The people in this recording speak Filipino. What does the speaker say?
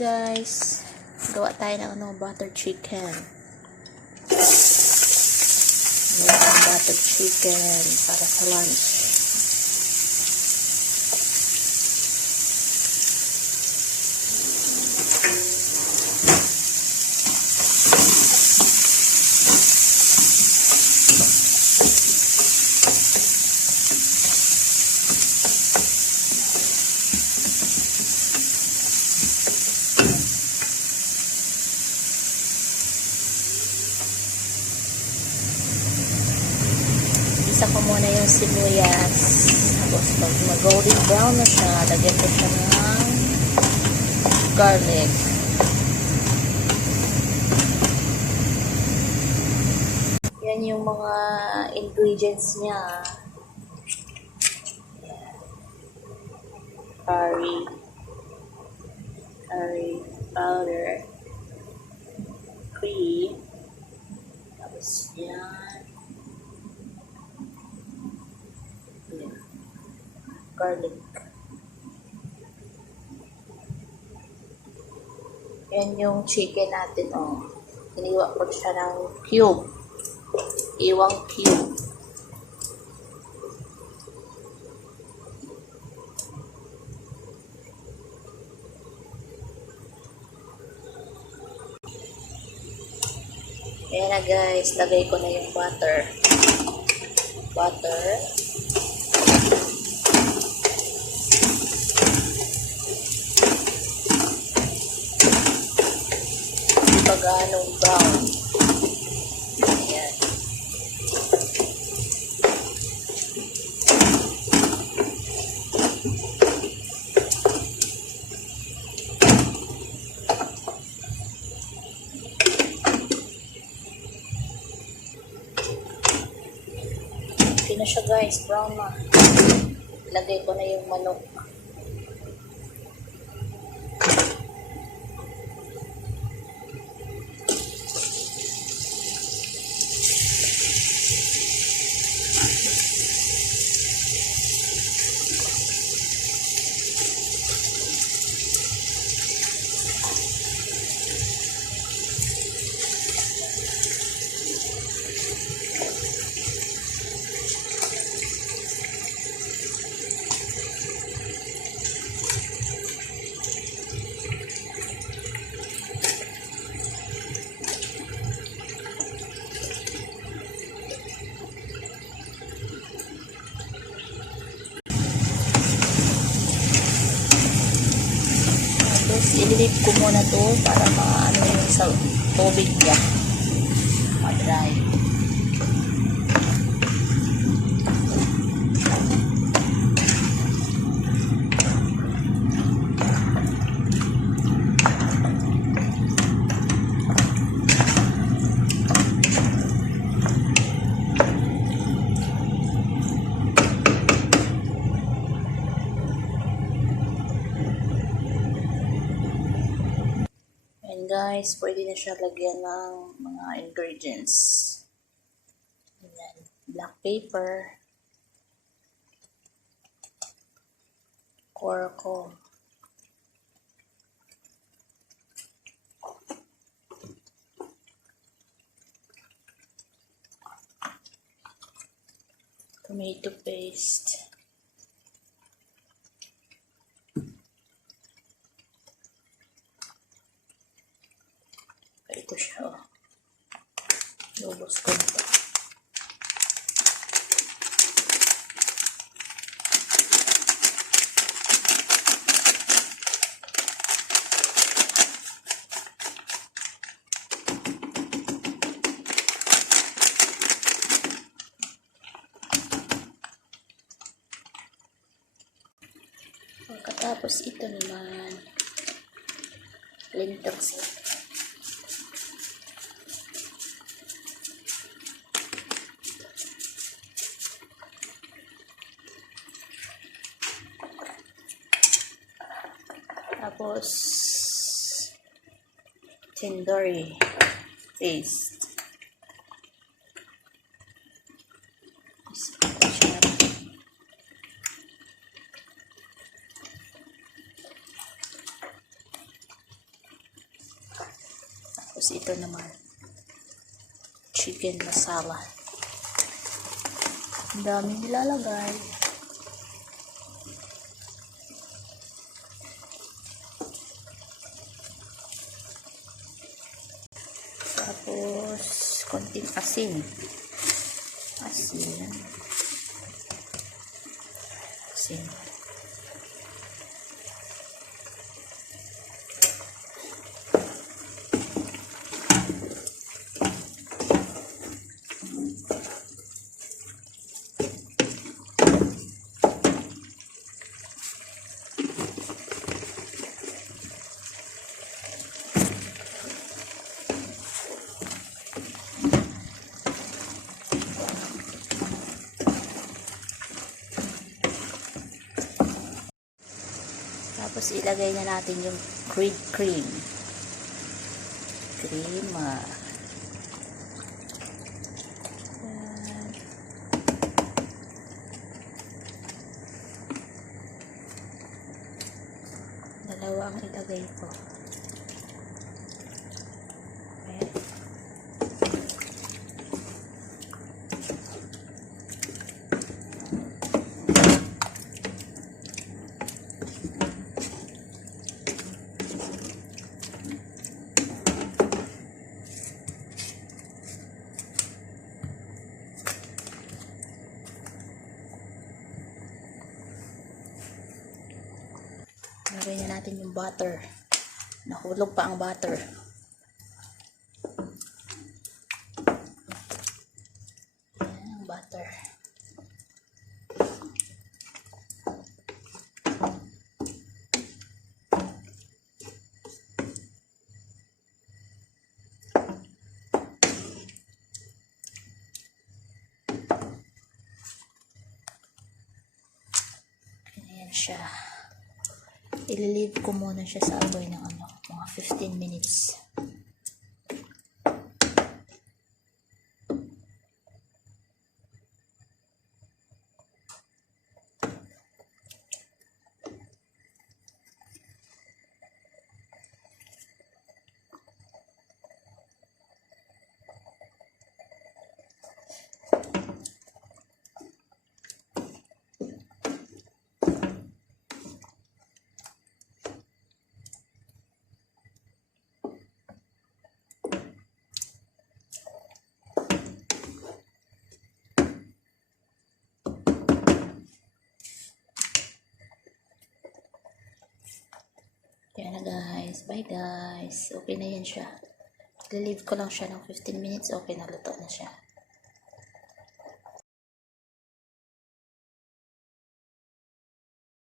guys, gawa tayo ng butter chicken. Ayan, butter chicken para sa lunch. Isa ko muna yung sibuyas. Tapos pag mag-golden brown na siya, lagyan ko siya ng garlic. Yan yung mga ingredients niya. Curry powder, cream, tapos yan. Garlic. Yan yung chicken natin, oh. Iniwa ko siya ng cube. Iwang cube. Ayan na guys, lagay ko na yung butter. Ganong brown. Ayan. Okay na siya guys, brown na. Lagay ko na yung manok. Ililip ko muna to para maano yung sa tubig niya. Ma-dry. Guys, pwede na siya lagyan ng mga ingredients. Ayan. Black pepper, curcum, tomato paste, ito siya, oh. Lubos ko ito. Pagkatapos ito naman, lentils. Tapos, tandoori paste. ito naman, chicken masala. Ang dami nilalagay. Tapos, konting asin. Asin. Tapos ilagay na natin yung cream. Dalawa ang ilagay ko. Lagay na natin yung butter. Nahulog pa ang butter. Ayan ang butter. Ayan siya. I-leave ko muna siya sa apoy ng mga 15 minutes. Yan na guys. Bye guys. Okay na yan siya. I-leave ko lang siya ng 15 minutes. Okay na, luto na siya.